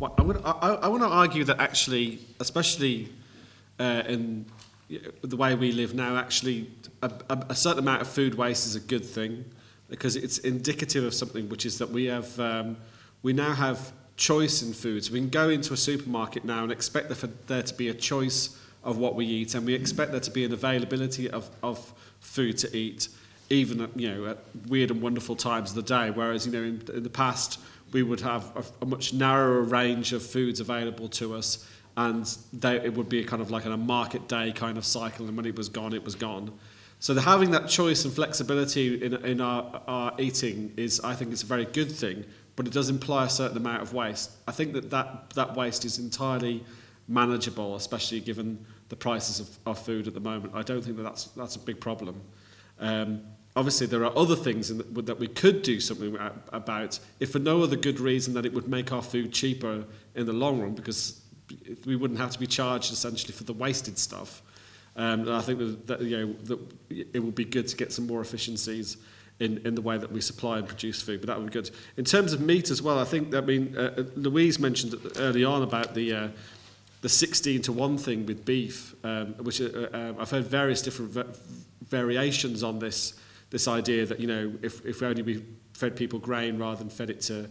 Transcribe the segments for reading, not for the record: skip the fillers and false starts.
I want to argue that actually, especially in the way we live now, actually a certain amount of food waste is a good thing, because it's indicative of something, which is that we now have choice in food. So we can go into a supermarket now and expect there to be a choice of what we eat, and we expect there to be an availability of food to eat, even at weird and wonderful times of the day. Whereas in the past we would have a much narrower range of foods available to us, and it would be kind of like a market day kind of cycle, and when it was gone, it was gone. So having that choice and flexibility in our eating I think it's a very good thing, but it does imply a certain amount of waste. I think that waste is entirely manageable, especially given the prices of food at the moment. I don't think that's a big problem. Obviously, there are other things that we could do something about, if for no other good reason that it would make our food cheaper in the long run, because we wouldn't have to be charged essentially for the wasted stuff. And I think that it would be good to get some more efficiencies in the way that we supply and produce food, but that would be good. In terms of meat as well, I think Louise mentioned early on about the 16-to-1 thing with beef, which I've heard various different variations on this idea that if only we fed people grain rather than fed it to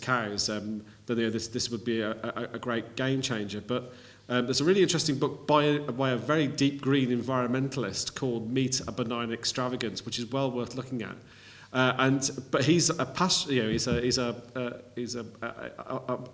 cows, then this would be a great game changer. But there's a really interesting book by a very deep green environmentalist called Meat: A Benign Extravagance, which is well worth looking at. But he's an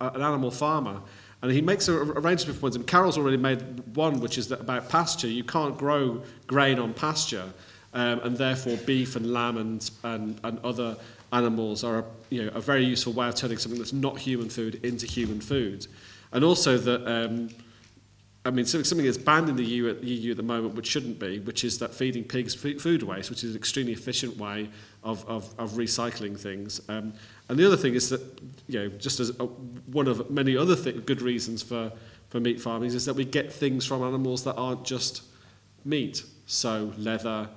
animal farmer, and he makes a range of points. And Carol's already made one, which is that about pasture. You can't grow grain on pasture, and therefore beef and lamb and other animals are a very useful way of turning something that's not human food into human food. And also that something that's banned in the EU at the moment, which shouldn't be, which is that feeding pigs food waste, which is an extremely efficient way of recycling things. And the other thing is that, just as one of many other good reasons for meat farming, is that we get things from animals that aren't just meat. So leather,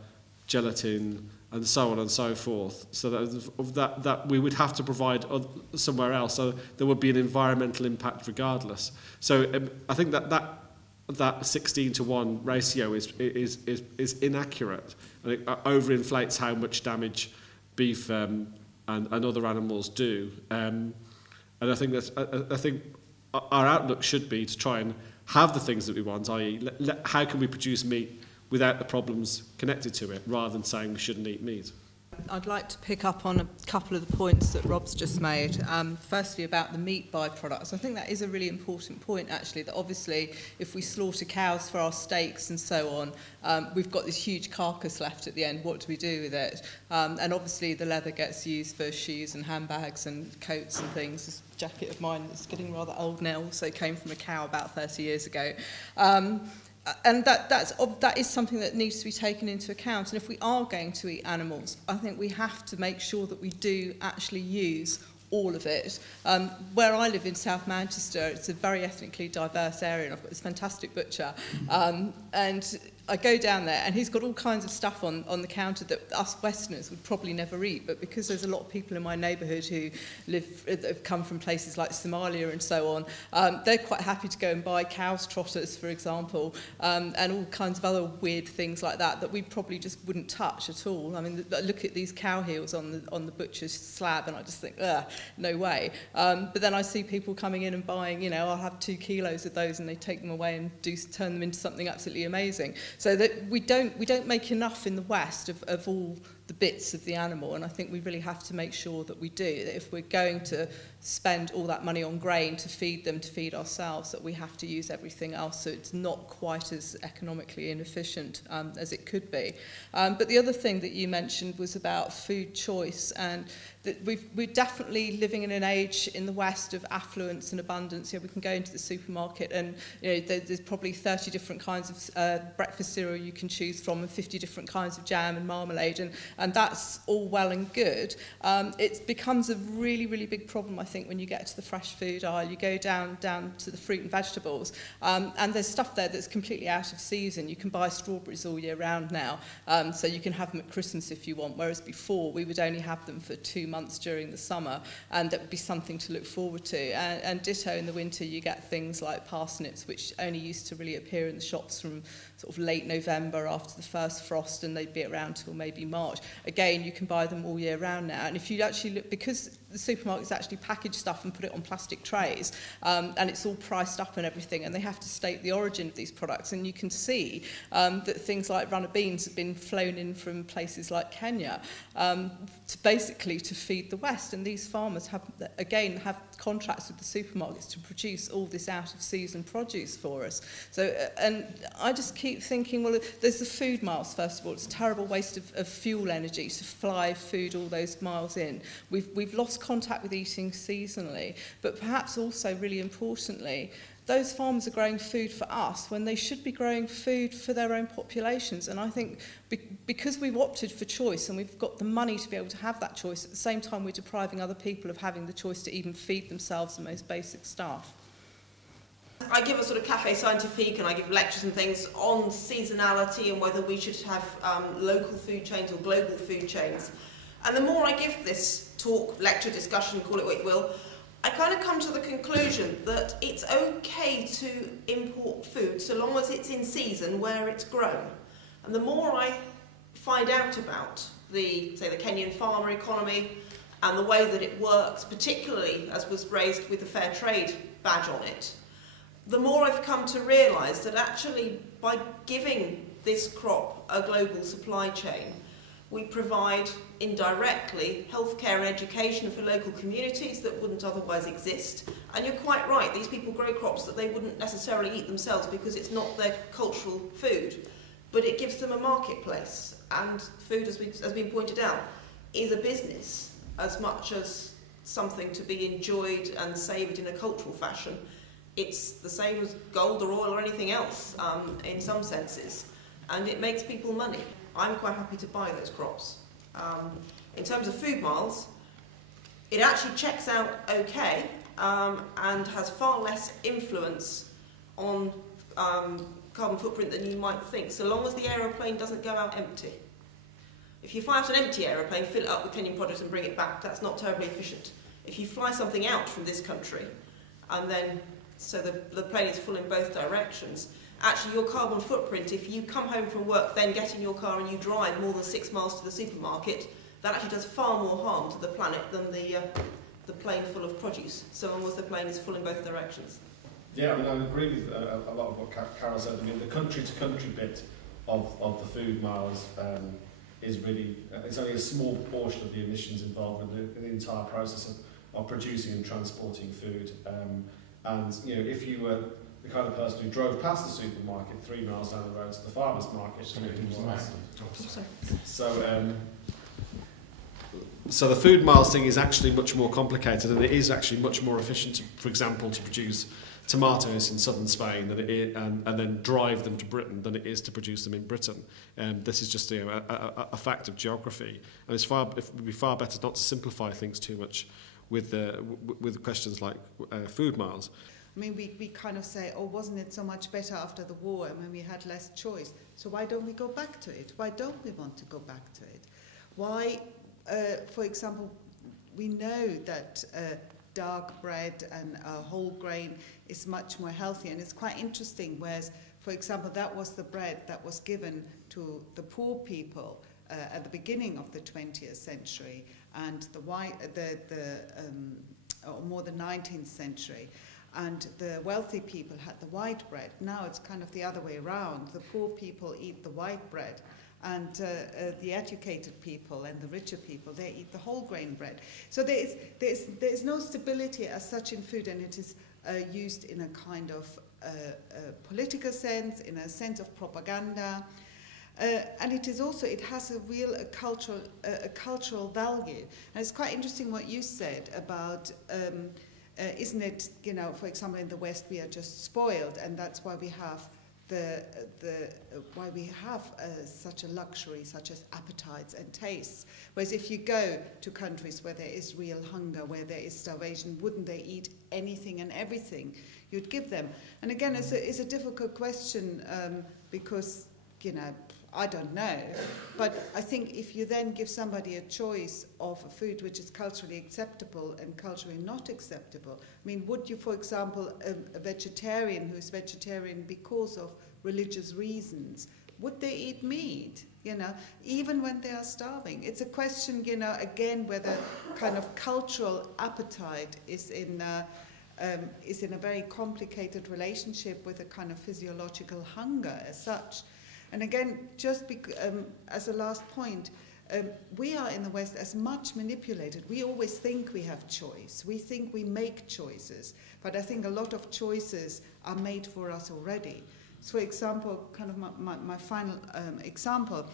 gelatin, and so on and so forth. So that we would have to provide somewhere else. So there would be an environmental impact regardless. So I think that 16-to-1 ratio is inaccurate, and it overinflates how much damage beef and other animals do. And I think our outlook should be to try and have the things that we want, i.e., how can we produce meat without the problems connected to it, rather than saying we shouldn't eat meat. I'd like to pick up on a couple of the points that Rob's just made. Firstly, about the meat byproducts. I think that is a really important point, actually, that obviously if we slaughter cows for our steaks and so on, we've got this huge carcass left at the end. What do we do with it? And obviously the leather gets used for shoes and handbags and coats and things. This jacket of mine that's getting rather old now also came from a cow about 30 years ago. And that is something that needs to be taken into account. And if we are going to eat animals, I think we have to make sure that we do actually use all of it. Where I live in South Manchester, it's a very ethnically diverse area, and I've got this fantastic butcher. And I go down there, and he's got all kinds of stuff on the counter that us Westerners would probably never eat. But because there's a lot of people in my neighbourhood who have come from places like Somalia and so on, they're quite happy to go and buy cow's trotters, for example, and all kinds of other weird things like that we probably just wouldn't touch at all. I mean, look at these cow heels on the butcher's slab, and I just think, no way. But then I see people coming in and buying, I'll have 2 kilos of those, and they take them away and turn them into something absolutely amazing. So that we don't make enough in the West of all the bits of the animal, and I think we really have to make sure that we do, that if we're going to spend all that money on grain to feed them, to feed ourselves, that we have to use everything else, so it's not quite as economically inefficient as it could be. But the other thing that you mentioned was about food choice, and that we're definitely living in an age in the West of affluence and abundance. We can go into the supermarket and there's probably 30 different kinds of breakfast cereal you can choose from, and 50 different kinds of jam and marmalade, and that's all well and good. It becomes a really, really big problem, I think, when you get to the fresh food aisle. You go down to the fruit and vegetables, and there's stuff there that's completely out of season. You can buy strawberries all year round now, so you can have them at Christmas if you want, whereas before we would only have them for 2 months during the summer, and that would be something to look forward to. And ditto in the winter, you get things like parsnips, which only used to really appear in the shops from sort of late November after the first frost, and they'd be around till maybe March. Again, you can buy them all year round now. And if you actually look, because the supermarkets actually package stuff and put it on plastic trays, and it's all priced up and everything, and they have to state the origin of these products, and you can see that things like runner beans have been flown in from places like Kenya basically to feed the West, and these farmers have contracts with the supermarkets to produce all this out-of-season produce for us. So, and I just keep thinking, well, there's the food miles, first of all. It's a terrible waste of fuel energy to fly food all those miles in. We've lost contact with eating seasonally, but perhaps also, really importantly, those farmers are growing food for us when they should be growing food for their own populations. And I think because we've opted for choice and we've got the money to be able to have that choice, at the same time we're depriving other people of having the choice to even feed themselves the most basic stuff. I give a sort of café scientifique, and I give lectures and things on seasonality and whether we should have local food chains or global food chains. And the more I give this talk, lecture, discussion, call it what you will, I kind of come to the conclusion that it's okay to import food so long as it's in season where it's grown. And the more I find out about the Kenyan farmer economy and the way that it works, particularly as was raised with the fair trade badge on it, the more I've come to realise that actually by giving this crop a global supply chain, we provide indirectly healthcare and education for local communities that wouldn't otherwise exist. And you're quite right, these people grow crops that they wouldn't necessarily eat themselves because it's not their cultural food, but it gives them a marketplace. And food, as been pointed out, is a business as much as something to be enjoyed and savoured in a cultural fashion. It's the same as gold or oil or anything else in some senses, and it makes people money. I'm quite happy to buy those crops. In terms of food miles, it actually checks out okay and has far less influence on carbon footprint than you might think, so long as the aeroplane doesn't go out empty. If you fly out an empty aeroplane, fill it up with Kenyan produce and bring it back, that's not terribly efficient. If you fly something out from this country, and then so the plane is full in both directions, actually your carbon footprint, if you come home from work, then get in your car and you drive more than 6 miles to the supermarket, that actually does far more harm to the planet than the plane full of produce, so long as the plane is full in both directions. Yeah, I mean, I agree with a lot of what Carol said. I mean, the country-to-country bit of the food miles is really, it's only a small portion of the emissions involved in the entire process of producing and transporting food. And, you know, if you were the kind of person who drove past the supermarket 3 miles down the road to the farmer's market, so the food miles thing is actually much more complicated, and it is actually much more efficient, for example, to produce tomatoes in southern Spain than it is, and then drive them to Britain than it is to produce them in Britain. This is just a fact of geography, and it would be far better not to simplify things too much with questions like food miles. I mean, we kind of say, oh, wasn't it so much better after the war and when we had less choice? So why don't we go back to it? Why don't we want to go back to it? Why, for example, we know that dark bread and whole grain is much more healthy, and it's quite interesting, whereas, for example, that was the bread that was given to the poor people at the beginning of the 20th century and or more the 19th century. And the wealthy people had the white bread. Now it's kind of the other way around. The poor people eat the white bread, and the educated people and the richer people, they eat the whole grain bread. So there's no stability as such in food, and it is used in a kind of political sense, in a sense of propaganda. And it is also, it has a real cultural value. And it's quite interesting what you said about isn't it, you know, for example, in the West we are just spoiled, and that's why we have why we have such a luxury, such as appetites and tastes. Whereas if you go to countries where there is real hunger, where there is starvation, wouldn't they eat anything and everything you'd give them? And again, it's a difficult question because, you know, I don't know. But I think if you then give somebody a choice of a food which is culturally acceptable and culturally not acceptable, I mean, would you, for example, a vegetarian who's vegetarian because of religious reasons, would they eat meat, you know, even when they are starving? It's a question, you know, again, whether kind of cultural appetite is in a very complicated relationship with a kind of physiological hunger as such. And again, just as a last point, we are in the West as much manipulated. We always think we have choice. We think we make choices. But I think a lot of choices are made for us already. So, for example, kind of my final example,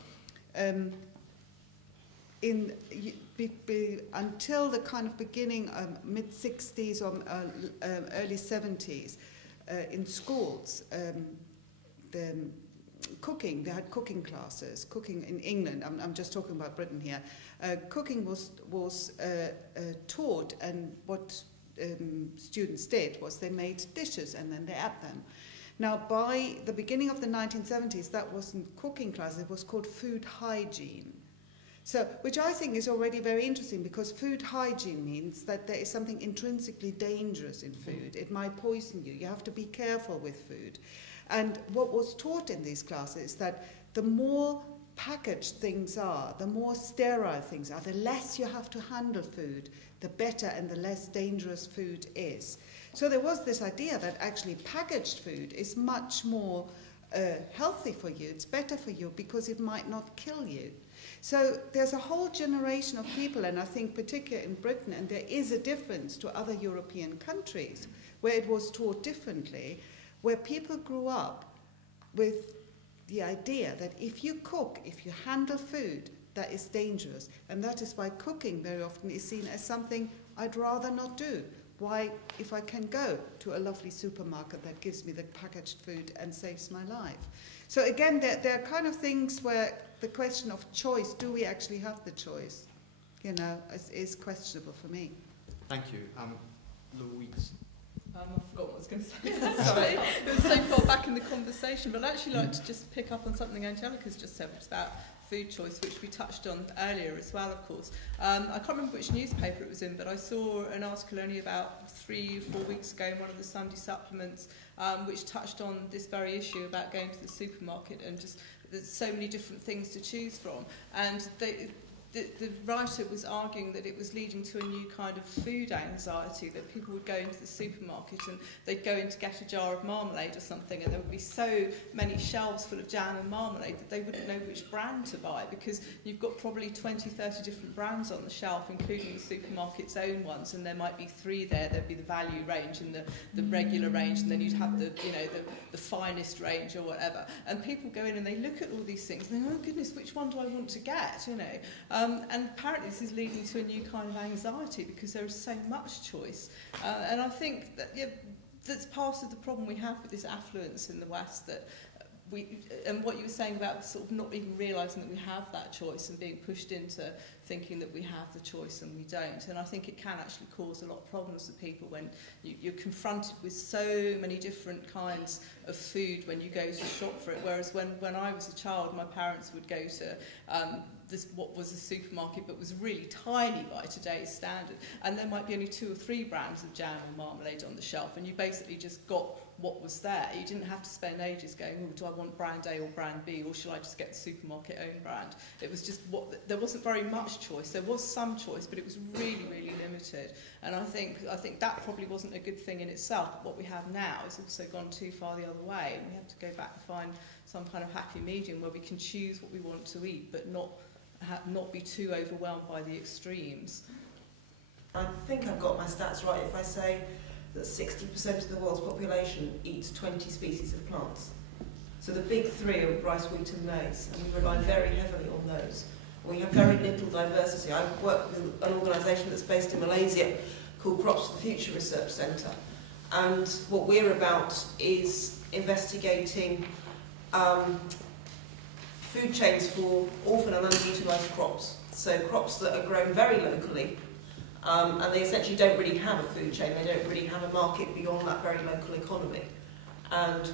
until the kind of beginning, mid-60s or early 70s, in schools, cooking, they had cooking classes, cooking in England, I'm just talking about Britain here. Cooking was taught, and what students did was they made dishes and then they ate them. Now, by the beginning of the 1970s, that wasn't cooking classes, it was called food hygiene. So, which I think is already very interesting, because food hygiene means that there is something intrinsically dangerous in food. It might poison you. You have to be careful with food. And what was taught in these classes is that the more packaged things are, the more sterile things are, the less you have to handle food, the better and the less dangerous food is. So there was this idea that actually packaged food is much more healthy for you, it's better for you because it might not kill you. So there's a whole generation of people, and I think particularly in Britain, and there is a difference to other European countries where it was taught differently, where people grew up with the idea that if you cook, if you handle food, that is dangerous. And that is why cooking very often is seen as something I'd rather not do. Why, if I can go to a lovely supermarket that gives me the packaged food and saves my life? So again, there are kind of things where the question of choice, do we actually have the choice, you know, is questionable for me. Thank you. Louise. I forgot what I was going to say. Sorry, it was so far back in the conversation, but I'd actually like to just pick up on something Angelica's just said, which is about food choice, which we touched on earlier as well, of course. I can't remember which newspaper it was in, but I saw an article only about 3 or 4 weeks ago in one of the Sunday supplements, which touched on this very issue about going to the supermarket and just there's so many different things to choose from. And the writer was arguing that it was leading to a new kind of food anxiety, that people would go into the supermarket and they'd go in to get a jar of marmalade or something, and there would be so many shelves full of jam and marmalade that they wouldn't know which brand to buy, because you've got probably 20, 30 different brands on the shelf, including the supermarket's own ones, and there might be 3 there. There'd be the value range and the regular range, and then you'd have the finest range or whatever. And people go in and they look at all these things and they go, oh goodness, which one do I want to get, you know? And apparently this is leading to a new kind of anxiety because there is so much choice. And I think that that's part of the problem we have with this affluence in the West, that and what you were saying about sort of not even realising that we have that choice and being pushed into thinking that we have the choice and we don't. And I think it can actually cause a lot of problems for people when you're confronted with so many different kinds of food when you go to shop for it. Whereas when I was a child, my parents would go to what was a supermarket but was really tiny by today's standard, and there might be only 2 or 3 brands of jam or marmalade on the shelf, and you basically just got what was there. You didn't have to spend ages going, oh, do I want brand A or brand B, or shall I just get the supermarket own brand? It was just there wasn't very much choice. There was some choice, but it was really, really limited. And I think that probably wasn't a good thing in itself. But what we have now has also gone too far the other way, and we have to go back and find some kind of happy medium where we can choose what we want to eat, but not be too overwhelmed by the extremes. I think I've got my stats right if I say that 60% of the world's population eats 20 species of plants. So the big 3 are rice, wheat and maize, and we rely very heavily on those. We have very little diversity. I work with an organisation that's based in Malaysia called Crops for the Future Research Centre, and what we're about is investigating food chains for orphan and underutilised crops. So crops that are grown very locally, and they essentially don't really have a food chain, they don't really have a market beyond that very local economy. And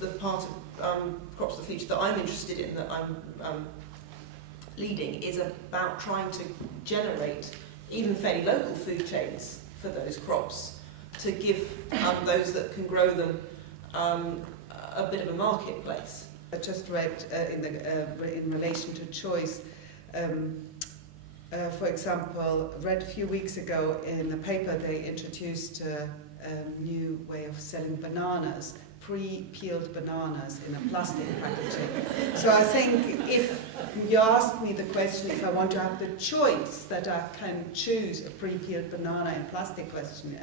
the part of Crops of the Future that I'm interested in, that I'm leading, is about trying to generate even fairly local food chains for those crops, to give those that can grow them a bit of a marketplace. I just read in relation to choice, for example, read a few weeks ago in the paper they introduced a new way of selling bananas, pre-peeled bananas in a plastic packaging. So I think if you ask me the question, if I want to have the choice that I can choose a pre-peeled banana in plastic question,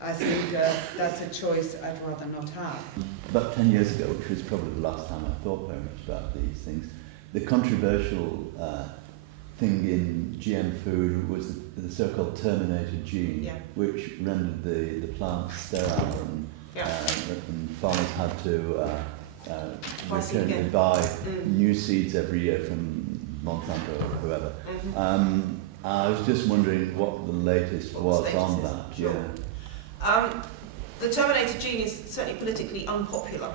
I think that's a choice I'd rather not have. About 10 years ago, which was probably the last time I thought very much about these things, the controversial thing in GM food was the so-called terminated gene, which rendered the plant sterile, and farmers had to recurrently buy new seeds every year from Monsanto or whoever. I was just wondering what the latest was on that. Sure. The terminated gene is certainly politically unpopular,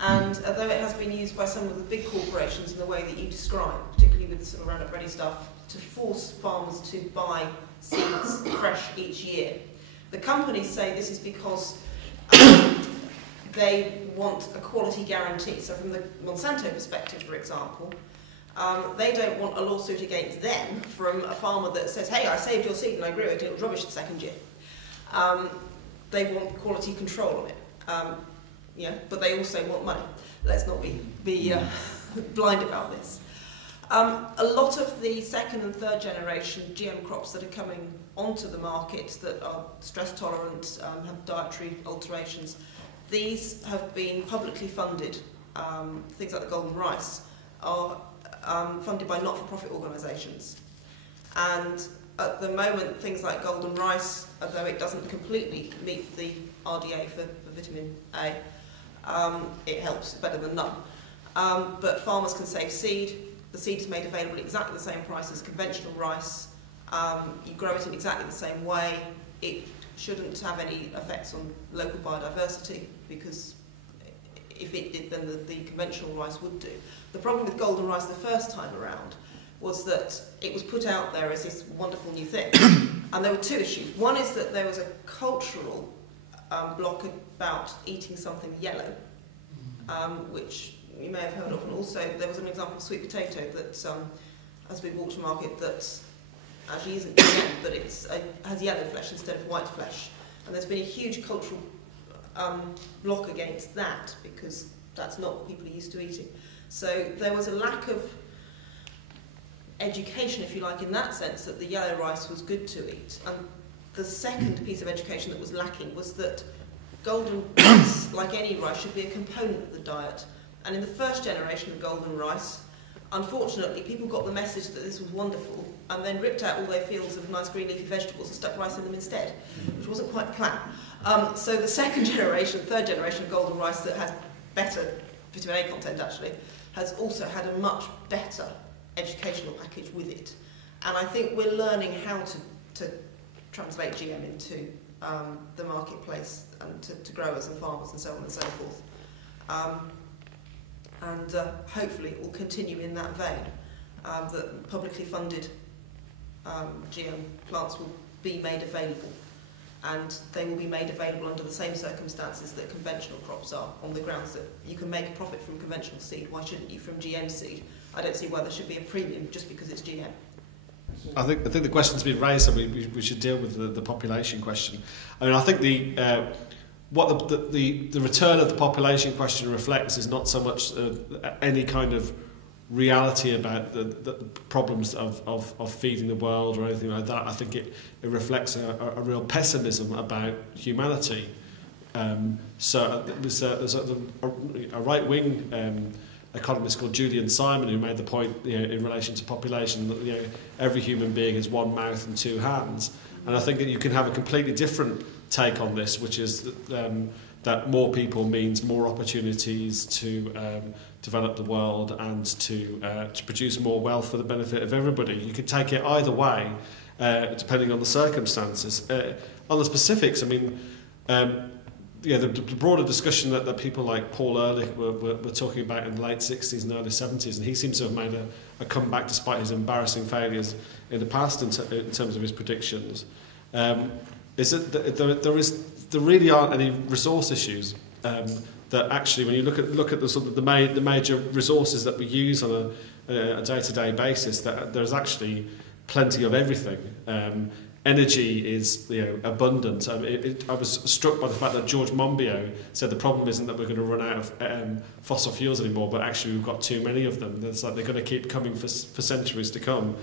and although it has been used by some of the big corporations in the way that you describe, particularly with the sort of Roundup Ready stuff, to force farmers to buy seeds fresh each year, the companies say this is because they want a quality guarantee. So from the Monsanto perspective, for example, they don't want a lawsuit against them from a farmer that says, hey, I saved your seed and I grew it and it was rubbish the second year. They want quality control on it, but they also want money. Let's not be blind about this. A lot of the second and third generation GM crops that are coming onto the market that are stress tolerant, have dietary alterations, these have been publicly funded. Things like the golden rice are funded by not-for-profit organisations. And at the moment, things like golden rice, although it doesn't completely meet the RDA for vitamin A, it helps, it's better than none. But farmers can save seed. The seed is made available at exactly the same price as conventional rice. You grow it in exactly the same way. It shouldn't have any effects on local biodiversity, because if it did, then the conventional rice would do. The problem with golden rice the first time around was that it was put out there as this wonderful new thing. And there were two issues. One is that there was a cultural block about eating something yellow, which you may have heard of. And also there was an example of sweet potato that has been brought to market that actually isn't GM, but it has yellow flesh instead of white flesh. And there's been a huge cultural block against that, because that's not what people are used to eating. So there was a lack of education, if you like, in that sense, that the yellow rice was good to eat. And the second piece of education that was lacking was that golden rice, like any rice, should be a component of the diet. And in the first generation of golden rice, unfortunately, people got the message that this was wonderful and then ripped out all their fields of nice green leafy vegetables and stuck rice in them instead, which wasn't quite the plan. So the second generation, third generation of golden rice that has better vitamin A content, actually, has also had a much better educational package with it. And I think we're learning how to translate GM into the marketplace and to growers and farmers and so on and so forth. And hopefully it will continue in that vein, that publicly funded GM plants will be made available, and they will be made available under the same circumstances that conventional crops are, on the grounds that you can make a profit from conventional seed. Why shouldn't you from GM seed? I don't see why there should be a premium just because it's GM. I think the question's been raised, so we should deal with the population question. I mean, I think what the return of the population question reflects is not so much any kind of reality about the problems of feeding the world or anything like that. I think it reflects a real pessimism about humanity. So there's a right-wing economist called Julian Simon who made the point, in relation to population, that every human being has one mouth and two hands. And I think that you can have a completely different take on this, which is that that more people means more opportunities to develop the world and to produce more wealth for the benefit of everybody. You could take it either way, depending on the circumstances. On the specifics, I mean, the broader discussion that people like Paul Ehrlich were talking about in the late 60s and early 70s, and he seems to have made a comeback despite his embarrassing failures in the past in terms of his predictions, is that there really aren't any resource issues. That actually, when you look at the sort of the major resources that we use on a day-to-day basis, that there's actually plenty of everything. Energy is abundant. I was struck by the fact that George Monbiot said the problem isn't that we're going to run out of fossil fuels anymore, but actually we've got too many of them. It's like they're going to keep coming for centuries to come.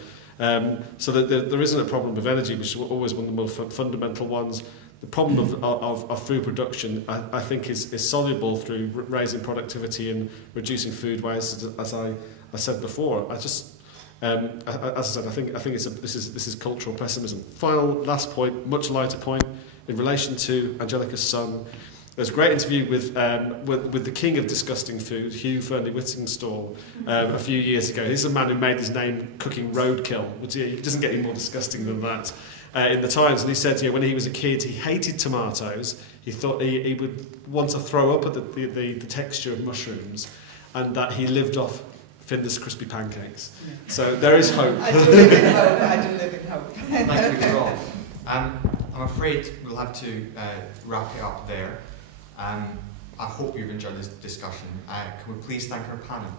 So that there isn't a problem with energy, which is always one of the more fundamental ones. The problem of food production, I think, is soluble through raising productivity and reducing food waste, as I said before. As I said, I think this is cultural pessimism. Last point, much lighter point, in relation to Angelica's son. There's a great interview with the king of disgusting food, Hugh Fearnley-Whittingstall, a few years ago. He's a man who made his name cooking roadkill, which it doesn't get any more disgusting than that. In the Times, and he said, when he was a kid, he hated tomatoes. He thought he would want to throw up at the texture of mushrooms, and that he lived off Finder's crispy pancakes. Yeah. So there is hope. I do live in hope. I do live in hope. Thank you, Rob. I'm afraid we'll have to wrap it up there. I hope you've enjoyed this discussion. Can we please thank our panel?